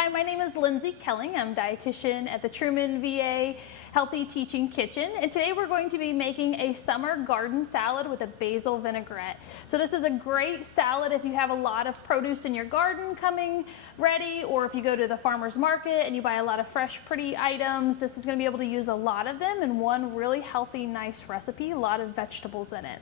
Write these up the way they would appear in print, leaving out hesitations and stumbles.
Hi, my name is Lindsay Kelling. I'm a dietitian at the Truman VA Healthy Teaching Kitchen, and today we're going to be making a summer garden salad with a basil vinaigrette. So this is a great salad if you have a lot of produce in your garden coming ready, or if you go to the farmer's market and you buy a lot of fresh, pretty items. This is going to be able to use a lot of them in one really healthy, nice recipe, a lot of vegetables in it.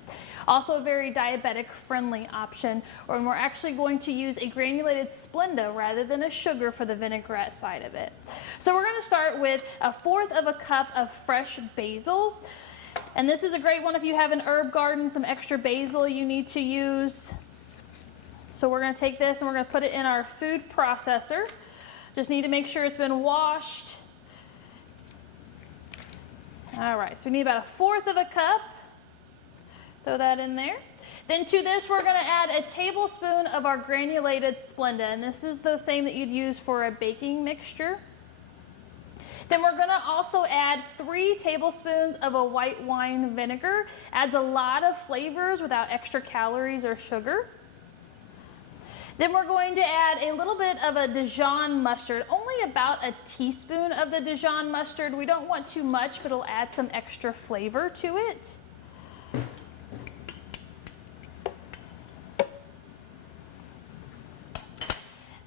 Also a very diabetic friendly option, and we're actually going to use a granulated Splenda rather than a sugar for the vinaigrette side of it. So we're going to start with 1/4 of a cup of fresh basil, and this is a great one if you have an herb garden, some extra basil you need to use. So we're going to take this and we're going to put it in our food processor. Just need to make sure it's been washed. All right, so we need about 1/4 of a cup. Throw that in there. Then to this, we're going to add a tablespoon of our granulated Splenda, and this is the same that you'd use for a baking mixture. Then we're going to also add 3 tablespoons of a white wine vinegar. Adds a lot of flavors without extra calories or sugar. Then we're going to add a little bit of a Dijon mustard, only about a teaspoon of the Dijon mustard. We don't want too much, but it'll add some extra flavor to it.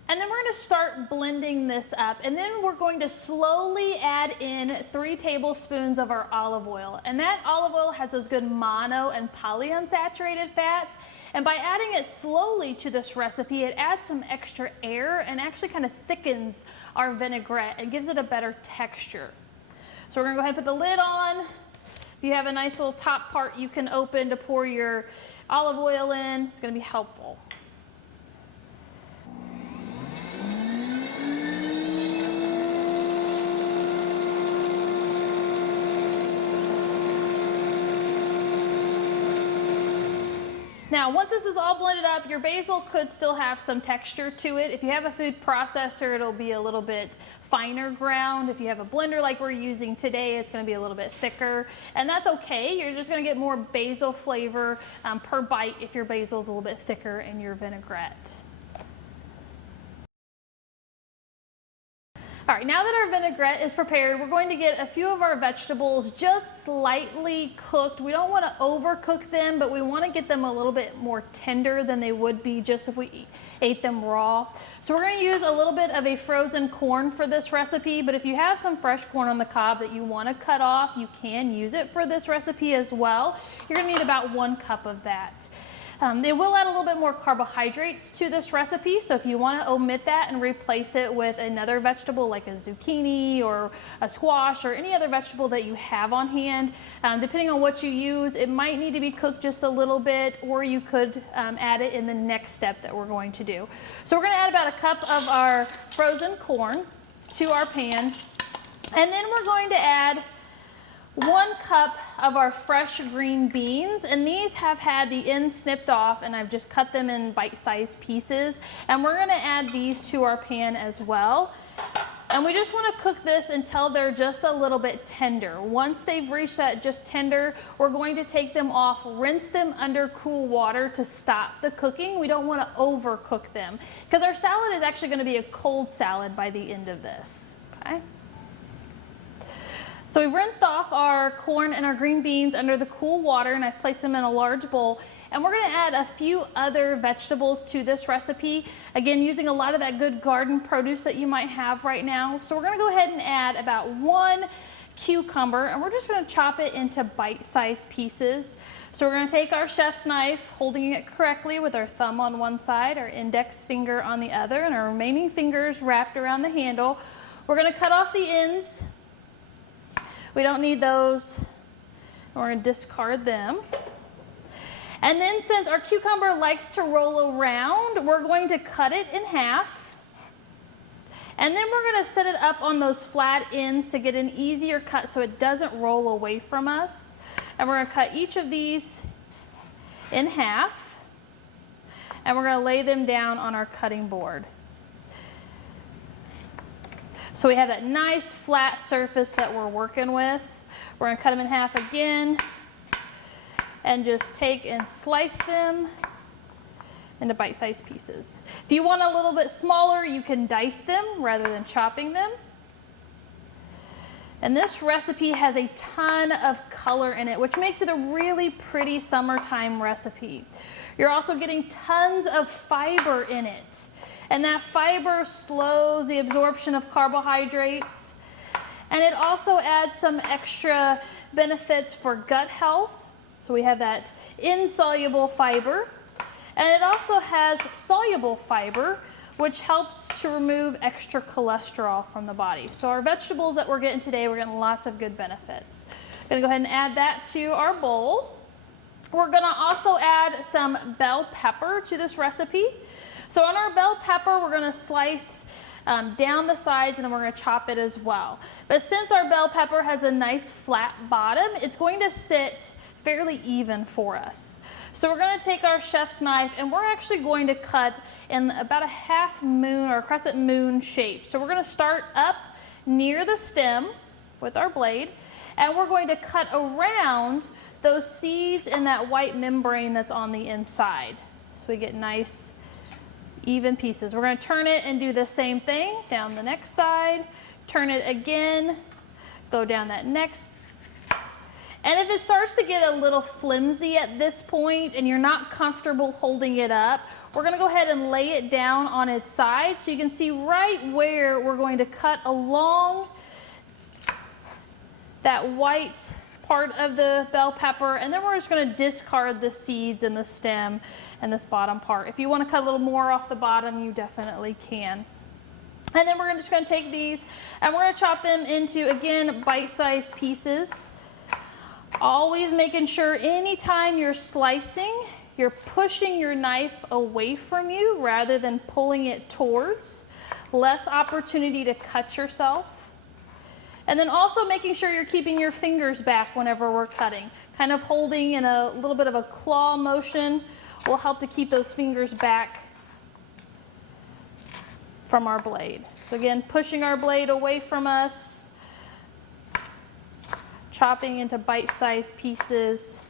And then we're going to start blending this up, and then we're going to slowly add in 3 tablespoons of our olive oil. And that olive oil has those good mono and polyunsaturated fats. And by adding it slowly to this recipe, it adds some extra air and actually kind of thickens our vinaigrette and gives it a better texture. So we're going to go ahead and put the lid on. If you have a nice little top part you can open to pour your olive oil in, it's going to be helpful. Now, once this is all blended up, your basil could still have some texture to it. If you have a food processor, it'll be a little bit finer ground. If you have a blender like we're using today, it's going to be a little bit thicker, and that's okay. You're just going to get more basil flavor per bite if your basil is a little bit thicker in your vinaigrette. All right, now that our vinaigrette is prepared, we're going to get a few of our vegetables just slightly cooked. We don't want to overcook them, but we want to get them a little bit more tender than they would be just if we ate them raw. So we're going to use a little bit of a frozen corn for this recipe, but if you have some fresh corn on the cob that you want to cut off, you can use it for this recipe as well. You're going to need about 1 cup of that. It will add a little bit more carbohydrates to this recipe, so if you want to omit that and replace it with another vegetable like a zucchini or a squash or any other vegetable that you have on hand, depending on what you use, it might need to be cooked just a little bit, or you could add it in the next step that we're going to do. So we're going to add about 1 cup of our frozen corn to our pan, and then we're going to add 1 cup of our fresh green beans, and these have had the ends snipped off, and I've just cut them in bite-sized pieces, and we're going to add these to our pan as well. And we just want to cook this until they're just a little bit tender. Once they've reached that just tender, we're going to take them off, rinse them under cool water to stop the cooking. We don't want to overcook them because our salad is actually going to be a cold salad by the end of this. Okay. So we've rinsed off our corn and our green beans under the cool water, and I've placed them in a large bowl. And we're going to add a few other vegetables to this recipe, again using a lot of that good garden produce that you might have right now. So we're going to go ahead and add about 1 cucumber, and we're just going to chop it into bite-sized pieces. So we're going to take our chef's knife, holding it correctly with our thumb on one side, our index finger on the other, and our remaining fingers wrapped around the handle. We're going to cut off the ends. We don't need those. We're going to discard them. And then since our cucumber likes to roll around, we're going to cut it in half. And then we're going to set it up on those flat ends to get an easier cut so it doesn't roll away from us. And we're going to cut each of these in half. And we're going to lay them down on our cutting board. So we have that nice flat surface that we're working with. We're going to cut them in half again and just take and slice them into bite-sized pieces. If you want a little bit smaller, you can dice them rather than chopping them. And this recipe has a ton of color in it, which makes it a really pretty summertime recipe. You're also getting tons of fiber in it. And that fiber slows the absorption of carbohydrates. And it also adds some extra benefits for gut health. So we have that insoluble fiber. And it also has soluble fiber, which helps to remove extra cholesterol from the body. So our vegetables that we're getting today, we're getting lots of good benefits. I'm gonna go ahead and add that to our bowl. We're gonna also add some bell pepper to this recipe. So on our bell pepper, we're gonna slice down the sides, and then we're gonna chop it as well. But since our bell pepper has a nice flat bottom, it's going to sit fairly even for us. So we're gonna take our chef's knife, and we're actually going to cut in about a half moon or crescent moon shape. So we're gonna start up near the stem with our blade, and we're going to cut around those seeds and that white membrane that's on the inside. So we get nice even pieces. We're going to turn it and do the same thing down the next side, turn it again, go down that next. And if it starts to get a little flimsy at this point and you're not comfortable holding it up, we're going to go ahead and lay it down on its side so you can see right where we're going to cut along that white part of the bell pepper, and then we're just going to discard the seeds and the stem and this bottom part. If you want to cut a little more off the bottom, you definitely can. And then we're just going to take these and we're going to chop them into, again, bite-sized pieces. Always making sure anytime you're slicing, you're pushing your knife away from you rather than pulling it towards. Less opportunity to cut yourself. And then also making sure you're keeping your fingers back whenever we're cutting. Kind of holding in a little bit of a claw motion will help to keep those fingers back from our blade. So again, pushing our blade away from us, chopping into bite-sized pieces.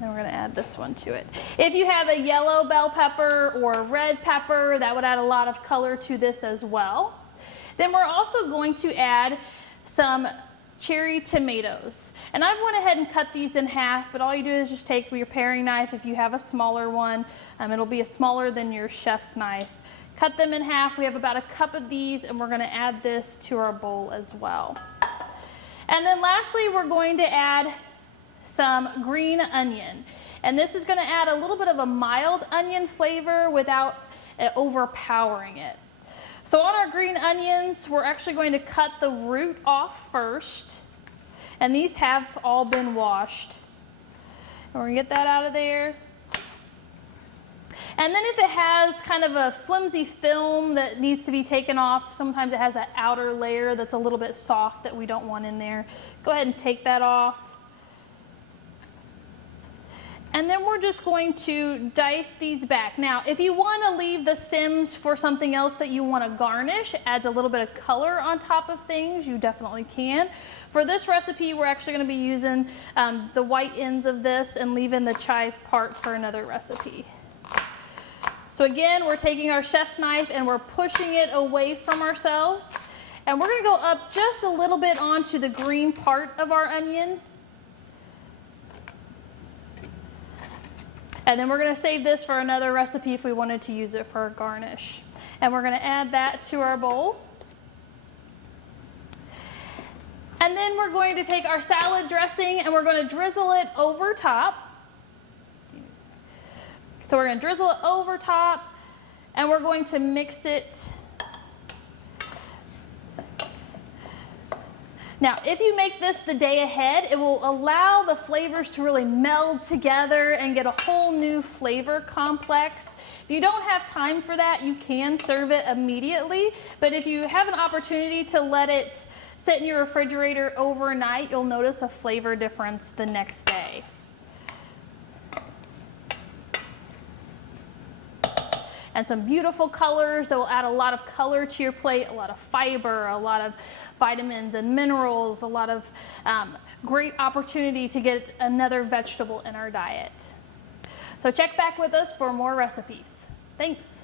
And we're going to add this one to it. If you have a yellow bell pepper or a red pepper, that would add a lot of color to this as well. Then we're also going to add some cherry tomatoes. And I've went ahead and cut these in half, but all you do is just take your paring knife if you have a smaller one. It'll be smaller than your chef's knife. Cut them in half. We have about a cup of these, and we're going to add this to our bowl as well. And then lastly, we're going to add some green onion. And this is going to add a little bit of a mild onion flavor without overpowering it. So on our green onions, we're actually going to cut the root off first. And these have all been washed. And we're going to get that out of there. And then if it has kind of a flimsy film that needs to be taken off, sometimes it has that outer layer that's a little bit soft that we don't want in there. Go ahead and take that off. And then we're just going to dice these back. Now, if you want to leave the stems for something else that you want to garnish, adds a little bit of color on top of things, you definitely can. For this recipe, we're actually going to be using the white ends of this and leaving the chive part for another recipe. So again, we're taking our chef's knife and we're pushing it away from ourselves. And we're going to go up just a little bit onto the green part of our onion. And then we're going to save this for another recipe if we wanted to use it for a garnish. And we're going to add that to our bowl. And then we're going to take our salad dressing and we're going to drizzle it over top. So we're going to drizzle it over top and we're going to mix it. Now, if you make this the day ahead, it will allow the flavors to really meld together and get a whole new flavor complex. If you don't have time for that, you can serve it immediately. But if you have an opportunity to let it sit in your refrigerator overnight, you'll notice a flavor difference the next day. And some beautiful colors that will add a lot of color to your plate, a lot of fiber, a lot of vitamins and minerals, a lot of great opportunity to get another vegetable in our diet. So check back with us for more recipes. Thanks.